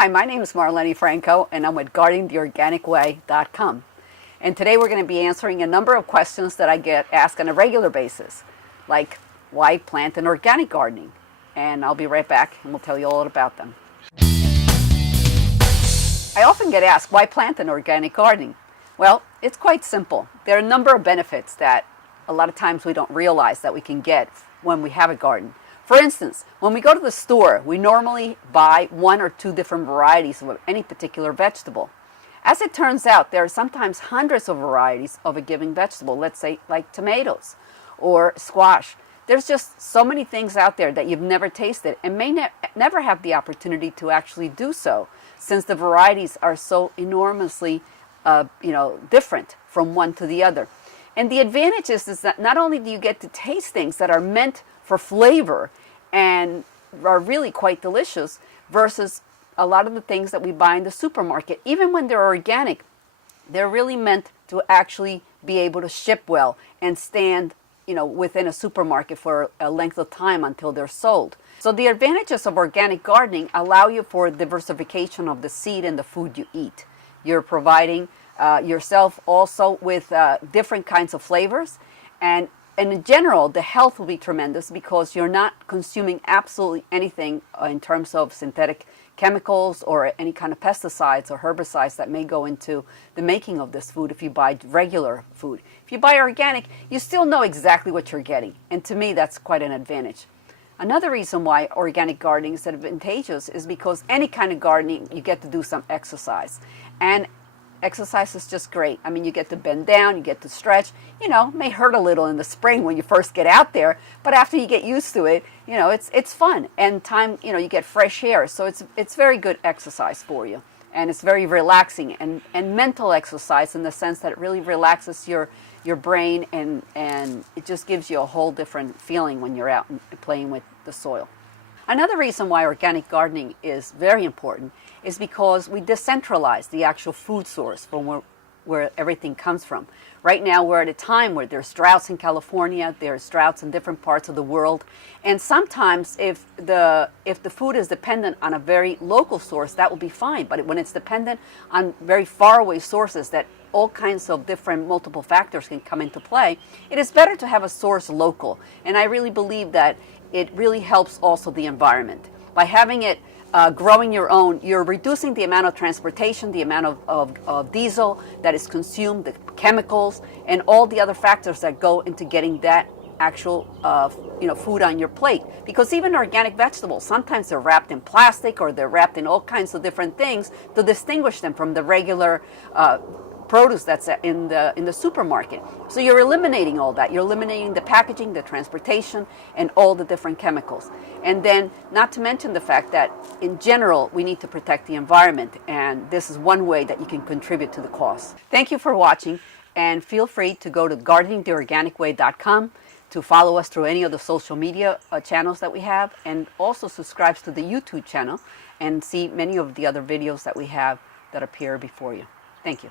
Hi, my name is Marlene Franco, and I'm with GardeningTheOrganicWay.com. And today we're going to be answering a number of questions that I get asked on a regular basis, like why plant an organic gardening? And I'll be right back and we'll tell you all about them. I often get asked, why plant an organic gardening? Well, it's quite simple. There are a number of benefits that a lot of times we don't realize that we can get when we have a garden. For instance, when we go to the store, we normally buy one or two different varieties of any particular vegetable. As it turns out, there are sometimes hundreds of varieties of a given vegetable, let's say like tomatoes or squash. There's just so many things out there that you've never tasted and may never have the opportunity to actually do so, since the varieties are so enormously different from one to the other. And the advantage is that not only do you get to taste things that are meant for flavor and are really quite delicious versus a lot of the things that we buy in the supermarket. Even when they're organic, they're really meant to actually be able to ship well and stand within a supermarket for a length of time until they're sold. So the advantages of organic gardening allow you for diversification of the seed and the food you eat. You're providing yourself also with different kinds of flavors, and in general, the health will be tremendous because you're not consuming absolutely anything in terms of synthetic chemicals or any kind of pesticides or herbicides that may go into the making of this food if you buy regular food. If you buy organic, you still know exactly what you're getting, and to me, that's quite an advantage. Another reason why organic gardening is advantageous is because any kind of gardening, you get to do some exercise. And exercise is just great. I mean, you get to bend down, you get to stretch. May hurt a little in the spring when you first get out there, but after you get used to it, it's fun. And you get fresh air. So it's very good exercise for you. And it's very relaxing and mental exercise in the sense that it really relaxes your brain and it just gives you a whole different feeling when you're out and playing with the soil. Another reason why organic gardening is very important is because we decentralize the actual food source from where everything comes from. Right now we're at a time where there's droughts in California, there's droughts in different parts of the world, and sometimes if the food is dependent on a very local source, that will be fine, but when it's dependent on very faraway sources that all kinds of different multiple factors can come into play, it is better to have a source local. And I really believe that it really helps also the environment. By having it growing your own, you're reducing the amount of transportation, the amount of diesel that is consumed, the chemicals, and all the other factors that go into getting that actual food on your plate. Because even organic vegetables, sometimes they're wrapped in plastic or they're wrapped in all kinds of different things to distinguish them from the regular produce that's in the supermarket. So you're eliminating all that. You're eliminating the packaging, the transportation, and all the different chemicals. And then, not to mention the fact that in general, we need to protect the environment, and this is one way that you can contribute to the cause. Thank you for watching, and feel free to go to GardeningTheOrganicWay.com to follow us through any of the social media channels that we have, and also subscribe to the YouTube channel and see many of the other videos that we have that appear before you. Thank you.